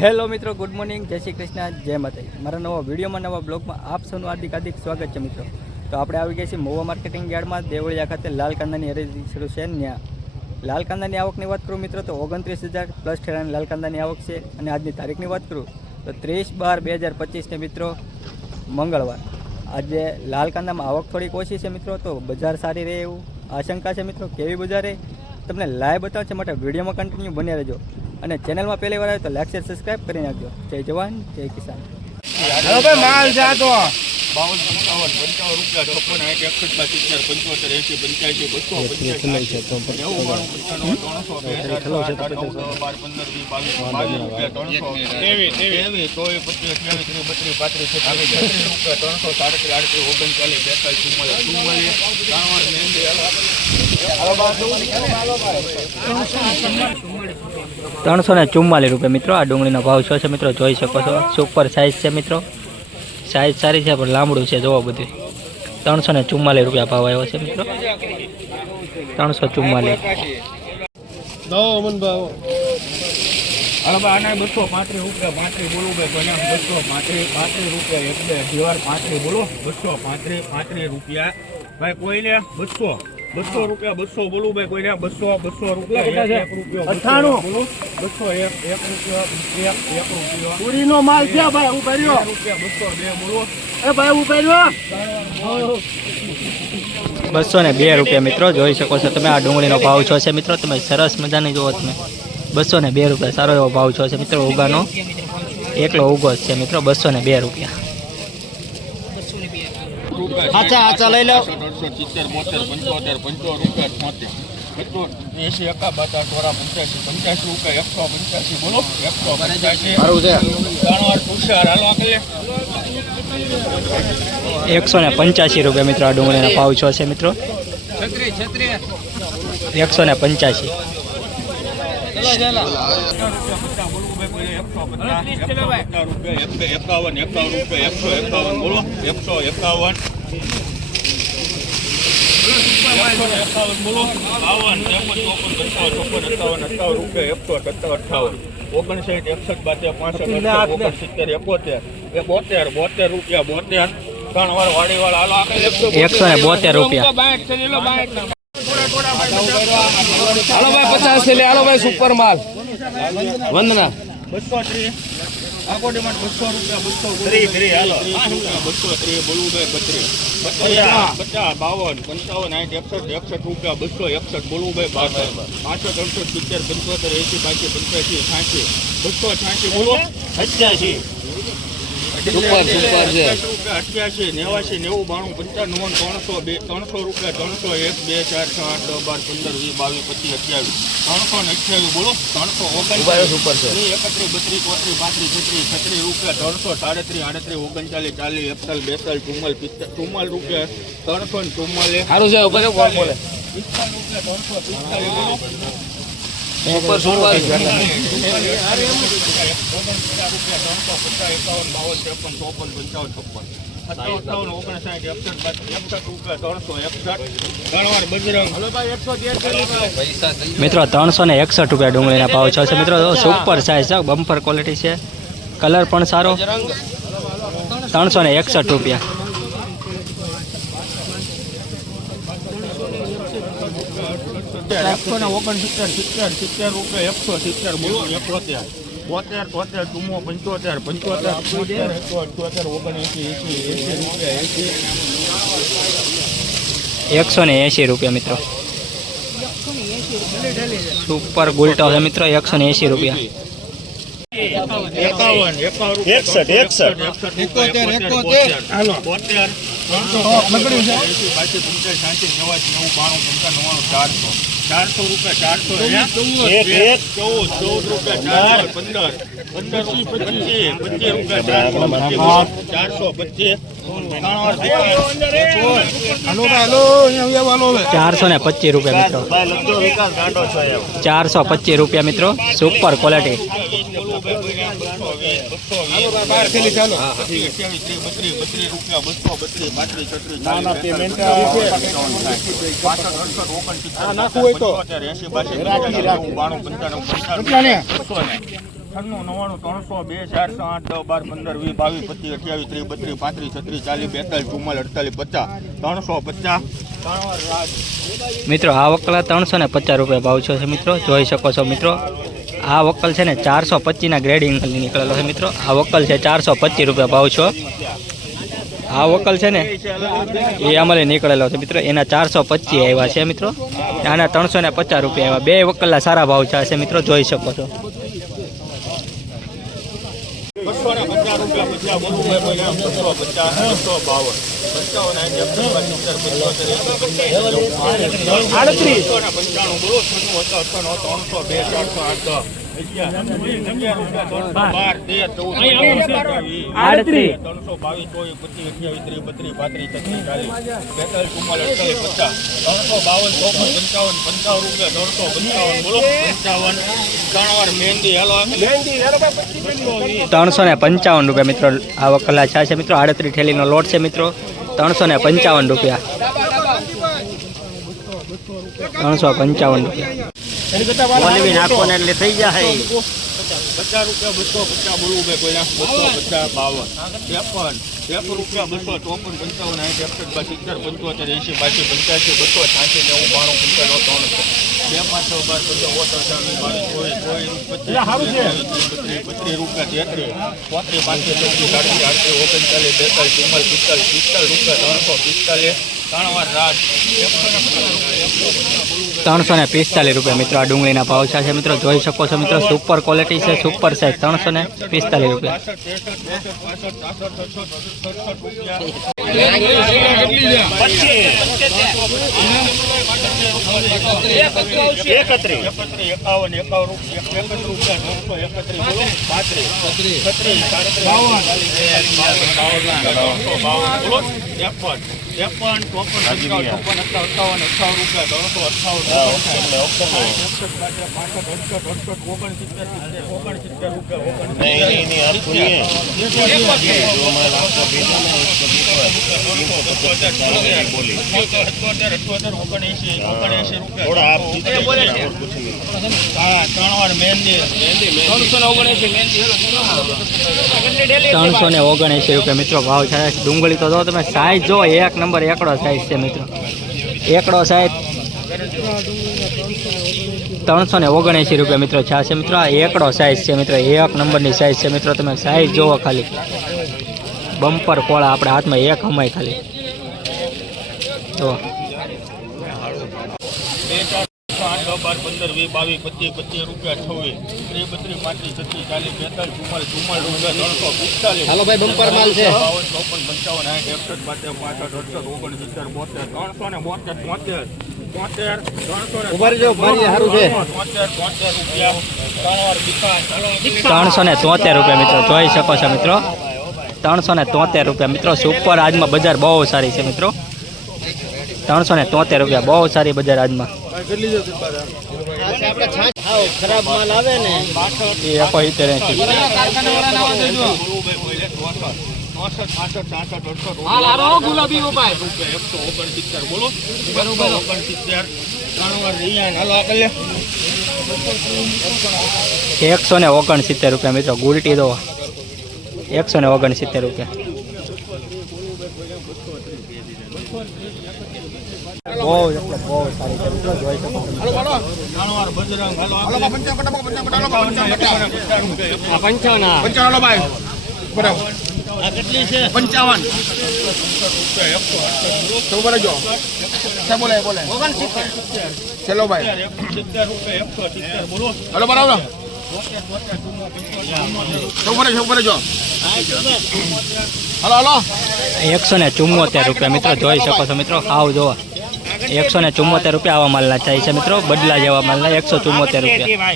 Hello મિત્રો, good morning, જય શ્રી કૃષ્ણ, જય માતાજી. મારા નવા વિડીયોમાં, નવા બ્લોગમાં આપ સૌનું હાર્દિક હાર્દિક સ્વાગત છે મિત્રો. તો આપણે આવી ગયા છીએ મોવા માર્કેટિંગ યાર્ડમાં, દેવળિયા ખાતે લાલ કાંદાની હરેજી શરૂ છે. ત્યાં લાલ કાંદાની આવકની વાત કરું મિત્રો, તો ઓગણત્રીસ હજાર પ્લસ ઠેરાની લાલ કાંદાની આવક છે. અને આજની તારીખની વાત કરું, તો ત્રીસ બાર બે હજાર પચીસને મિત્રો, મંગળવાર. આજે લાલ કાંદામાં આવક થોડીક ઓછી છે મિત્રો, તો બજાર સારી રહે એવું આશંકા છે મિત્રો. કેવી બજાર રહે? તમને લાઈવ બતાવશે માટે વિડીયોમાં કન્ટિન્યુ બન્યા રહેજો. અને ચેનલમાં પહેલી વાર આવે તો લાઈક શેર સબસ્ક્રાઈબ કરી નાખજો. જય જવાન જય કિસાન. હવે ભાઈ માલ છે તો. બાવન પંચાવન પંચાવન રૂપિયા છપ્પન આઠ એકસઠ બાસઠ પંચોતેર એસી પંચ્યાસી બસો પંચ્યાસી નેવું બાણું પંચાણું ત્રણસો બે હજાર આઠ નવ બાર પંદર વીસ બાવીસ બાવીસ રૂપિયા ત્રણસો ત્રેવીસ ત્રેવીસ ચોવીસ પચીસ અઠ્યાવીસ ત્રીસ બત્રીસ પાંત્રીસ છત્રીસ છત્રીસ રૂપિયા ત્રણસો સાડત્રીસ આડત્રીસ ઓગણચાલીસ બેતાલીસ ચુમ્માલીસ ચુમ્માલીસ ત્રાવણ મહેંદી ત્રણસો ને ચુમ્માલીસ રૂપિયા મિત્રો આ ડુંગળીનો ભાવ શું છે મિત્રો? જોઈ શકો છો. સુપર સાઇઝ છે મિત્રો. સાઇઝ સારી છે પણ લાંબડું છે જોવો બધું. ત્રણસો ને ચુમ્માલીસ રૂપિયા ભાવ આવ્યો છે મિત્રો. ત્રણસો ચુમ્માલીસ હવે આના બસો પાંત્રીસ રૂપિયા ભાઈ કોઈ ભાઈ કોઈને બસો. બસો રૂપિયા બસો બોલું ભાઈ કોઈને બસો બસો રૂપિયા બસો એક એક રૂપિયો એક એક રૂપિયો. પૂરીનો માલ છે ભાઈ હું ભર્યો રૂપિયા બસો બે બોલો. એ ભાઈ હું કર્યો બસો ને બે રૂપિયા મિત્રો જોઈ શકો છો તમે આ ડુંગળીનો ભાવ છો છે મિત્રો તમે સરસ મજાની જુઓ તમે. બસો ને બે રૂપિયા સારો એવો ભાવ છો છે મિત્રો ઉગાનો એકલો ઉગો છે મિત્રો બસો ને બે રૂપિયા. હાચા હાચા લઈ લો. અઢારસો સિત્તેર બોતેર પંચોતેર પંચોતેર રૂપિયા છોતેર એસી એકા બાતા ચોરા પંચ્યાસી પંચ્યાસી રૂપિયા એકસો પંચ્યાસી બોલો. એકસો પંચ્યાસી. ત્રણ તુષાર હાલો આગળ એકસો ને પંચ્યાસી રૂપિયા મિત્રો આ ડુંગળીનો ભાવ છો છે મિત્રો. એકસો ને પંચ્યાસી. એકાવન એકાવન રૂપિયા એકસો એકાવન બોલો. એકસો એકાવન એકાવન બોલો બાવન ત્રેપન ચોપન પંચાવન ચોપન અઠાવન અઠાવન રૂપિયા એકસો સત્તાવન અઠાવન ઓગણસાઠ એકસઠ બાતે પાસઠ ઓગણસિત્તેર એકોતેર એ બોતેર બોતેર રૂપિયા બોતેર ત્રણ વાર વાડી વાળા એકસો બોતેર રૂપિયા પચાસથી લે સુપર માલ વંદના બસો ત્રીસ આખો ડિમાન્ડ બસો રૂપિયા બસો ત્રીસ ત્રીસ હાલો. બસો ત્રીસ બોલવું ભાઈ બત્રીસ પચાસ. પચાસ બાવન પંચાવન આઠ એકસઠ એકસઠ રૂપિયા બસો એકસઠ બોલવું ભાઈ બાસઠ. પાસઠ અડસઠ સિત્તેર પંચોતેર એસી પાંચ પંચ્યાસી છ્યાસી. બસો છ્યાસી બોલો. અઠ્યાસી સુપર, સુપર છે. અઠ્યાસી નેવાસી નેવું બાણું પંચાણું ત્રણસો બે ત્રણસો રૂપિયા ત્રણસો એક બે ચાર છ આઠ દસ બાર પંદર વીસ બાવીસ પચીસ અઠ્યાવીસ ત્રણસો ને અઠ્યાવીસ બોલો ત્રણસો ઓગણચાલીસ. સુપર છે. ત્રીસ, એકત્રીસ બત્રીસ ચોત્રીસ પાંત્રીસ છત્રીસ છત્રીસ રૂપિયા ત્રણસો સાડત્રીસ આડત્રીસ ઓગણચાલીસ ચાલીસ એકતાલીસ બેતાલીસ ચુમ્માલ પિસ્તાલીસ ચુમ્માલ રૂપિયા ત્રણસો ને ચુમ્માલીસ. સારું છે બોલે? પિસ્તાલીસ રૂપિયા ત્રણસો પિસ્તાલીસ બોલો. સુપર સુપર ઓગણપચાસ રૂપિયા ત્રણસો પચાસ એકાવન બાવન ત્રેપન ચોપન પંચાવન છપ્પન સત્તાવન અઠ્ઠાવન ઓગણસાઠ એકસઠ બાસઠ એકસઠ રૂપિયા ત્રણસો એકસઠ ત્રણ વાર બજરંગ મિત્રો ત્રણસો ને એકસઠ રૂપિયા ડુંગળીના ભાવ છો છે. મિત્રો સુપર સાઇઝ છે. બમ્પર ક્વોલિટી છે. કલર પણ સારો. ત્રણસો ને એકસઠ રૂપિયા. એકસો ને ઓગણસિત્તેર સિત્તેર સિત્તેર રૂપિયા એકસો સિત્તેર બોલો એકોતેર બોતેર તોતેર ચુમ્મો પંચોતેર પંચોતેર બોતેર એકસો અઠ્યોતેર ઓગણએંસી એંસી એંસી રૂપિયા એંસી એકસો ને એંશી રૂપિયા મિત્રો સુપર ગુલટો છે મિત્રો એકસો ને એંશી રૂપિયા એકાવન એકાવન એકસઠ એકસઠ એકોતેર એકોતેર હાલો બોતેર ત્રણસો એંસી બાસી પંચાસ સાંસી નેવાસી નેવું બાણું પંચાવન નવ્વાણું ચારસો. ચારસો રૂપિયા ચારસો ચૌદ ચૌદ રૂપિયા પંદર પંદર પચીસ પચીસ રૂપિયા ચારસો પચીસ ચારસો ને પચીસ રૂપિયા મિત્રો. ચારસો પચીસ રૂપિયા મિત્રો. સુપર ક્વોલિટી નાખવું હોય તો. છન્નું નવ્વાણું, ત્રણસો, બે, ચારસો, આઠ, દસ, બાર, પંદર, વીસ, બાવીસ, પચીસ, અઠ્યાવીસ, ત્રીસ, બત્રીસ, પાંત્રીસ, છત્રીસ, ચાલીસ, બેતાલીસ, ચુમ્માલીસ, અડતાલીસ, પચાસ, ત્રણસો, પચાસ. મિત્રો, આ વકલા ત્રણસો ને પચાસ રૂપિયા ભાવ છે મિત્રો, જોઈ શકો છો મિત્રો. આ વકલ છે ને ચારસો પચીસના ગ્રેડિંગ નીકળેલો છે મિત્રો. આ વકલ છે ચારસો પચીસ રૂપિયા ભાવ છો. આ વકલ છે ને એ અમારે નીકળેલો છે મિત્રો. એના ચારસો પચીસ આવ્યા છે મિત્રો. આના ત્રણસો ને પચાસ રૂપિયા આવ્યા બે વકલના સારા ભાવ છે મિત્રો, જોઈ શકો છો. બસો ને પચાસ રૂપિયા પચાસ બોલવું હોય તો એમ બસો પચાસ બસો બાવન. પંચાવન આડત્રીસ. પંચાણું બોલો છન્નું ત્રણસો બે ચારસો આઠ ત્રણસો ને પંચાવન રૂપિયા મિત્રો આ વકલા ચા છે મિત્રો આડત્રીસ ઠેલીનો લોટ છે મિત્રો. ત્રણસો ને પંચાવન રૂપિયા. ત્રણસો પંચાવન રૂપિયા. ઓલવી નાખો ને એટલે થઈ જાય. પચાસ રૂપિયા બસો પચાસ બોલવું ભાઈ કોઈ બસો પચાસ બાવન ત્રેપન ત્રેપન રૂપિયા બસો ચોપન પંચાવન સાઠ એકસઠ સિત્તેર પંચોતેર એંશી બાસી પંચ્યાસી બસો છ્યાસી નેવું બાણું પંચાણું ત્રણસો બે પાંચ છ બાર પંદર ઓતર ચાલીસ બાવીસ ચોવીસ ચોવીસ પચીસ બત્રીસ બત્રીસ રૂપિયા તેત્રીસ ચોત્રીસ પાંત્રીસ છત્રીસ સાડત્રીસ આડત્રીસ ઓગણચાલીસ બેતાલીસ ચુમ્માલીસ પિસ્તાલીસ પિસ્તાલીસ રૂપિયા ત્રણસો પિસ્તાલીસ. ત્રણસો ને પિસ્તાલીસ રૂપિયા મિત્રો આ ડુંગળીના ભાવ છે મિત્રો જોઈ શકો છો મિત્રો સુપર ક્વોલિટી છે સુપર સાઈઝ ત્રણસો ને પિસ્તાલીસ રૂપિયા ત્રેપન ચોપન ચોપન અઠાવન અઠાવન રૂપિયા ત્રણસો અઠાવન ઓગણસિત્તેર ત્રણસો ને ઓગણએંશી રૂપિયા મિત્રો ભાવ છે ડુંગળી તો તમે સાઈઝ જો એક નંબર એકડો સાઈઝ છે મિત્રો. એકડો સાઈઝ ત્રણસો ને ઓગણએંશી રૂપિયા મિત્રો છે. મિત્રો, આ એકડો સાઈઝ છે મિત્રો. એક નંબરની સાઈઝ છે મિત્રો. તમે સાઈઝ જોવો ખાલી. બમ્પર કોળા આપણા હાથમાં એક હમાય ખાલી. જો દસ બાર પંદર વીસ બાવીસ પચીસ પચીસ રૂપિયા છવ્વીસ ત્રીસ બત્રીસ પાંત્રીસ છત્રીસ ચાલીસ બેતાલીસ ચુમ્માલીસ ચુમ્માલીસ રૂપિયા ત્રણસો પિસ્તાલીસ બમ્પર માલ છે. બાવન ચોપન પંચાવન સાઠ એકસઠ બાતેર પાસઠ અડસઠ ઓગણસિત્તેર બોતેર ત્રણસો ને બોતેર તોતેર ત્રણસો ને તોતેર રૂપિયા મિત્રો, જોઈ શકો છો મિત્રો. ત્રણસો ને તોતેર રૂપિયા મિત્રો, સુપર આજમાં બજાર બહુ સારી છે મિત્રો. ત્રણસો ને તોતેર રૂપિયા, બહુ સારી બજાર આજમાં. ખરાબ માલ આવે ને. એ એકો સિત્તેર એંશી. એકસો ને ઓગણસિત્તેર રૂપિયા મિત્રો ગુલટી દો. એકસો ને ઓગણસિત્તેર રૂપિયા. બહુ એટલે બહુ એકસો ને ચુમ્મોતેર રૂપિયા. મિત્રો જોઈ શકો છો મિત્રો. ખાવ જોવા એકસો ને ચુમ્મોતેર રૂપિયા આવા માલના ચાય છે મિત્રો. બદલા જેવા માલના એકસો ચુમ્મોતેર રૂપિયા.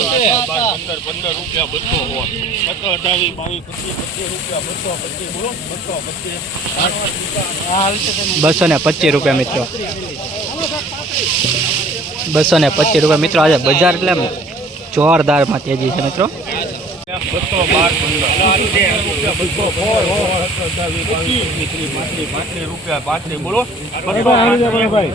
પંદર પંદર રૂપિયા બસો હોય સત્તર અઢાવીસ બાવીસ પચીસ પચીસ રૂપિયા બસો પચીસ બોલો બસો પચીસ બસો ને પચીસ રૂપિયા મિત્રો. બસો ને પચીસ રૂપિયા મિત્રો. આજે બજાર એટલે આમ જોરદારમાં તેજી છે મિત્રો. બસો રૂપિયા પાંત્રીસ બોલો રૂપિયા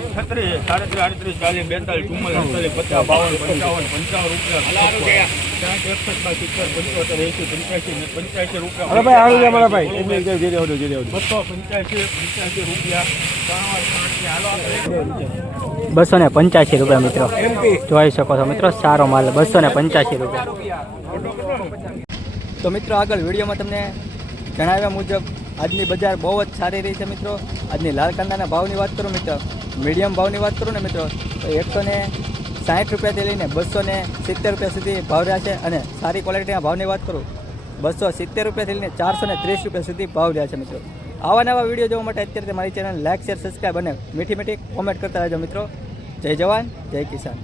બસો ને પંચ્યાસી રૂપિયા મિત્રો. જોઈ શકો છો મિત્રો, સારો માલ બસો ને પંચ્યાસી રૂપિયા. તો મિત્રો આગળ વિડીયોમાં તમને જણાવ્યા મુજબ, આજની બજાર બહુ જ સારી રહી છે મિત્રો. આજની લાલ કાંદાના ભાવની વાત કરું મિત્રો, મીડિયમ ભાવની વાત કરું ને મિત્રો, તો એકસો ને સાઠ રૂપિયાથી લઈને બસો ને સિત્તેર રૂપિયા સુધી ભાવ રહ્યા છે અને સારી ક્વોલિટીના ભાવની વાત કરું, બસો સિત્તેર રૂપિયાથી લઈને ચારસો ને ત્રીસ રૂપિયા સુધી ભાવ રહ્યા છે મિત્રો. આવા નવા વીડિયો જોવા માટે અત્યારે મારી ચેનલ લાઇક શેર સબસ્ક્રાઈબ અને મીઠી મીઠી કોમેન્ટ કરતા રહેજો મિત્રો. જય જવાન, જય કિસાન.